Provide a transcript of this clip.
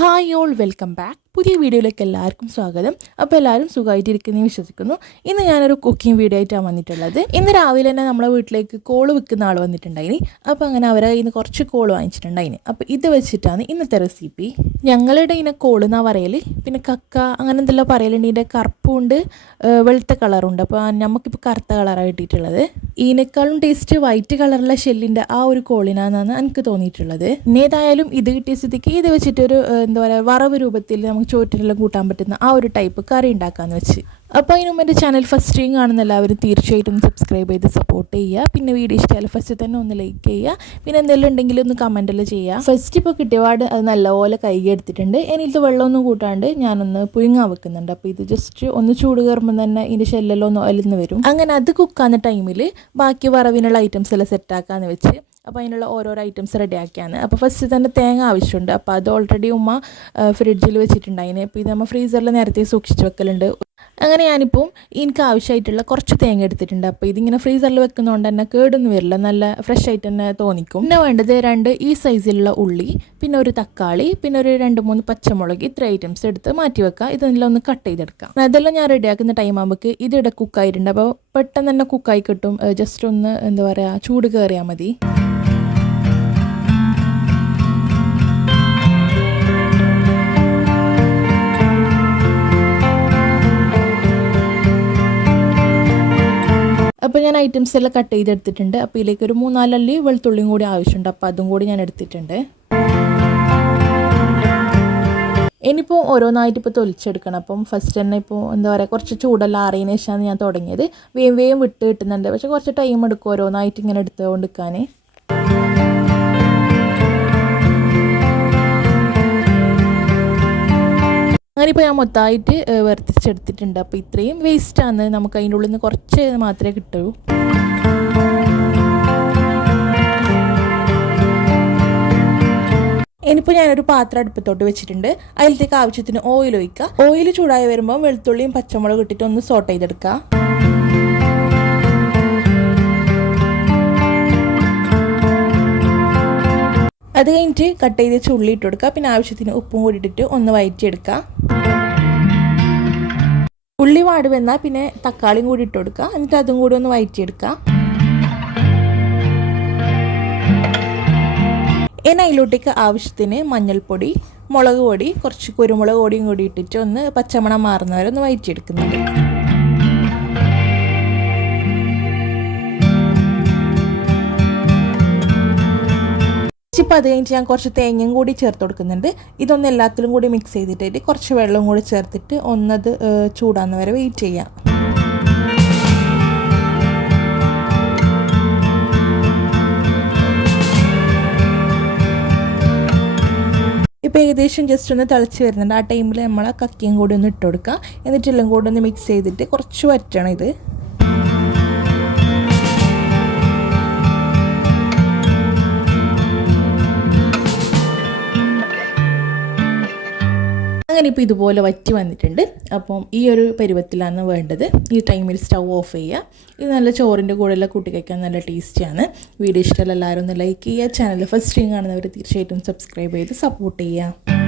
Hi all welcome back പുതിയ വീഡിയോയിലേക്ക് എല്ലാവർക്കും സ്വാഗതം. അപ്പോൾ എല്ലാവരും സുഖമായിട്ടിരിക്കുന്നു വിശ്വസിക്കുന്നു. ഇന്ന് ഞാനൊരു കുക്കിംഗ് വീഡിയോ ആയിട്ടാണ് വന്നിട്ടുള്ളത്. ഇന്ന് രാവിലെ തന്നെ നമ്മളെ വീട്ടിലേക്ക് കോൾ വിൽക്കുന്ന ആൾ വന്നിട്ടുണ്ടായിനി. അപ്പോൾ അങ്ങനെ അവരെ കയ്യിൽ നിന്ന് കുറച്ച് കോൾ വാങ്ങിച്ചിട്ടുണ്ടായിന്. അപ്പോൾ ഇത് വെച്ചിട്ടാണ് ഇന്നത്തെ റെസിപ്പി ഞങ്ങളുടെ ഇതിനെ കോൾ എന്നാ പറയൽ പിന്നെ കക്ക അങ്ങനെ എന്തെല്ലാം പറയലുണ്ട്. ഇതിന്റെ കറുപ്പുണ്ട് വെളുത്ത കളറുണ്ട് അപ്പോൾ നമുക്കിപ്പോൾ കറുത്ത കളറാണ് കിട്ടിയിട്ടുള്ളത്. ഇതിനേക്കാളും ടേസ്റ്റ് വൈറ്റ് കളറുള്ള ഷെല്ലിന്റെ ആ ഒരു കോളിനാന്നാണ് എനിക്ക് തോന്നിയിട്ടുള്ളത്. ഇനി ഏതായാലും ഇത് കിട്ടിയ സ്ഥിതിക്ക് ഇത് വെച്ചിട്ടൊരു എന്താ പറയുക വറവ് രൂപത്തിൽ നമുക്ക് ചോറ്റിനെല്ലാം കൂട്ടാൻ പറ്റുന്ന ആ ഒരു ടൈപ്പ് കറി ഉണ്ടാക്കാമെന്ന് വെച്ച്. അപ്പോൾ അതിന് മുമ്പ് എന്റെ ചാനൽ ഫസ്റ്റ് ടൈം കാണുന്ന എല്ലാവരും തീർച്ചയായിട്ടും സബ്സ്ക്രൈബ് ചെയ്ത് സപ്പോർട്ട് ചെയ്യുക. പിന്നെ വീഡിയോ ഇഷ്ടമായാൽ ഫസ്റ്റ് തന്നെ ഒന്ന് ലൈക്ക് ചെയ്യുക. പിന്നെ എന്തെങ്കിലും ഉണ്ടെങ്കിൽ ഒന്ന് കമന്റെല്ലാം ചെയ്യുക. ഫസ്റ്റ് ഇപ്പോൾ കിട്ടിയപാട് അത് നല്ലപോലെ കൈകെടുത്തിട്ടുണ്ട് ഇത് വെള്ളമൊന്നും കൂട്ടാണ്ട് ഞാനൊന്ന് പുഴുങ്ങാൻ വെക്കുന്നുണ്ട്. അപ്പോൾ ഇത് ജസ്റ്റ് ഒന്ന് ചൂട് കയറുമ്പോൾ തന്നെ ഇതിന്റെ ഷെല്ലെല്ലാം ഒന്ന് ഒലന്ന് വരും. അങ്ങനെ അത് കുക്കാവുന്ന ടൈമിൽ ബാക്കി വറവിനുള്ള ഐറ്റംസ് എല്ലാം സെറ്റാക്കാന്ന് വെച്ച് അപ്പോൾ അതിനുള്ള ഓരോരോ ഐറ്റംസ് റെഡിയാക്കിയാണ് അപ്പോൾ ഫസ്റ്റ് തന്നെ തേങ്ങ ആവശ്യമുണ്ട്. അപ്പോൾ അത് ഓൾറെഡി ഉമ്മ ഫ്രിഡ്ജിൽ വെച്ചിട്ടുണ്ടായിന്. അപ്പോൾ ഇത് നമ്മൾ ഫ്രീസറിൽ നേരത്തെ സൂക്ഷിച്ച് വെക്കലുണ്ട്. അങ്ങനെ ഞാനിപ്പോൾ എനിക്ക് ആവശ്യമായിട്ടുള്ള കുറച്ച് തേങ്ങ എടുത്തിട്ടുണ്ട്. അപ്പോൾ ഇതിങ്ങനെ ഫ്രീസറിൽ വെക്കുന്നതുകൊണ്ട് തന്നെ കേടൊന്നും വരില്ല. നല്ല ഫ്രഷ് ആയിട്ട് തന്നെ തോന്നിക്കും. പിന്നെ വേണ്ടത് രണ്ട് ഈ സൈസിലുള്ള ഉള്ളി പിന്നെ ഒരു തക്കാളി പിന്നെ ഒരു രണ്ട് മൂന്ന് പച്ചമുളക് ഇത്ര ഐറ്റംസ് എടുത്ത് മാറ്റി വെക്കുക ഇതെല്ലാം ഒന്ന് കട്ട് ചെയ്തെടുക്കാം. അതെല്ലാം ഞാൻ റെഡിയാക്കുന്ന ടൈം ആകുമ്പോൾ ഇതിടെ കുക്കായിട്ടുണ്ട് അപ്പോൾ പെട്ടെന്ന് തന്നെ കുക്കായി കിട്ടും. ജസ്റ്റ് ഒന്ന് എന്താ പറയുക ചൂട് കയറിയാൽ മതി. അപ്പോൾ ഞാൻ ഐറ്റംസ് എല്ലാം കട്ട് ചെയ്തെടുത്തിട്ടുണ്ട്. അപ്പോൾ ഇതിലേക്ക് ഒരു മൂന്നാലല്ലി വെളുത്തുള്ളിയും കൂടി ആവശ്യമുണ്ട്. അപ്പോൾ അതും കൂടി ഞാൻ എടുത്തിട്ടുണ്ട്. ഇനിയിപ്പോൾ ഓരോന്നായിട്ട് ഇപ്പോൾ തൊലിച്ചെടുക്കണം. അപ്പം ഫസ്റ്റ് തന്നെ ഇപ്പോൾ എന്താ പറയുക കുറച്ച് ചൂടെല്ലാം അറിയുന്ന ശേഷമാണ് ഞാൻ തുടങ്ങിയത്. വേം വേം വിട്ട് കിട്ടുന്നുണ്ട്. പക്ഷെ കുറച്ച് ടൈം എടുക്കും ഓരോന്നായിട്ട് ഇങ്ങനെ എടുത്തുകൊണ്ട് നിൽക്കാൻ അങ്ങനെ ഇപ്പോൾ ഞാൻ മൊത്തമായിട്ട് വർത്തിച്ചെടുത്തിട്ടുണ്ട് അപ്പോൾ ഇത്രയും വേസ്റ്റാണ് നമുക്ക് അതിന്റെ ഉള്ളിൽ നിന്ന് കുറച്ച് മാത്രമേ കിട്ടൂ. ഇനിയിപ്പോൾ ഞാനൊരു പാത്രം അടുപ്പത്തോട്ട് വെച്ചിട്ടുണ്ട്. അതിലത്തേക്ക് ആവശ്യത്തിന് ഓയിൽ ഒഴിക്കുക. ഓയിൽ ചൂടായി വരുമ്പോൾ വെളുത്തുള്ളിയും പച്ചമുളക് ഇട്ടിട്ട് ഒന്ന് സോട്ട് ചെയ്തെടുക്കുക. അത് കഴിഞ്ഞിട്ട് കട്ട് ചെയ്ത് ചുള്ളി ഇട്ട് കൊടുക്കുക. പിന്നെ ആവശ്യത്തിന് ഉപ്പും കൂടി ഇട്ടിട്ട് ഒന്ന് വയറ്റിയെടുക്കുക. ഉള്ളി വാട് വന്നാൽ പിന്നെ തക്കാളിയും കൂടി ഇട്ട് കൊടുക്കുക. എന്നിട്ട് അതും കൂടി ഒന്ന് വയറ്റിയെടുക്കുക. ഇനി അതിലോട്ടേക്ക് ആവശ്യത്തിന് മഞ്ഞൾപ്പൊടി മുളക് പൊടി കുറച്ച് കുരുമുളക് പൊടിയും കൂടി ഇട്ടിട്ട് ഒന്ന് പച്ചമണം മാറുന്നവരെ ഒന്ന് വയറ്റിയെടുക്കുന്നുണ്ട്. ഇപ്പം അത് കഴിഞ്ഞിട്ട് ഞാൻ കുറച്ച് തേങ്ങയും കൂടി ചേർത്ത് കൊടുക്കുന്നുണ്ട്. ഇതൊന്ന് എല്ലാത്തിലും കൂടി മിക്സ് ചെയ്തിട്ടായിട്ട് കുറച്ച് വെള്ളവും കൂടി ചേർത്തിട്ട് ഒന്നത് ചൂടാന്ന് വരെ വെയിറ്റ് ചെയ്യാം. ഇപ്പോൾ ഏകദേശം ജസ്റ്റ് ഒന്ന് തിളച്ച് വരുന്നുണ്ട്. ആ ടൈമിൽ നമ്മൾ കക്കിയും കൂടി ഒന്ന് ഇട്ട് കൊടുക്കുക എന്നിട്ട് എല്ലാം കൂടി ഒന്ന് മിക്സ് ചെയ്തിട്ട് കുറച്ച് വറ്റണം ഇത്. അങ്ങനെ ഇപ്പോൾ ഇതുപോലെ വറ്റി വന്നിട്ടുണ്ട്. അപ്പം ഈ ഒരു പരുവത്തിലാണ് വേണ്ടത്. ഈ ടൈമിൽ സ്റ്റൗ ഓഫ് ചെയ്യുക. ഇത് നല്ല ചോറിന്റെ കൂടെയുള്ള കൂട്ടി കഴിക്കാൻ നല്ല ടേസ്റ്റിയാണ് വീഡിയോ ഇഷ്ടമല്ല എല്ലാവരും ഒന്ന് ലൈക്ക് ചെയ്യുക. ചാനൽ ഫസ്റ്റ് ടൈം കാണുന്നവർ തീർച്ചയായിട്ടും സബ്സ്ക്രൈബ് ചെയ്ത് സപ്പോർട്ട് ചെയ്യുക.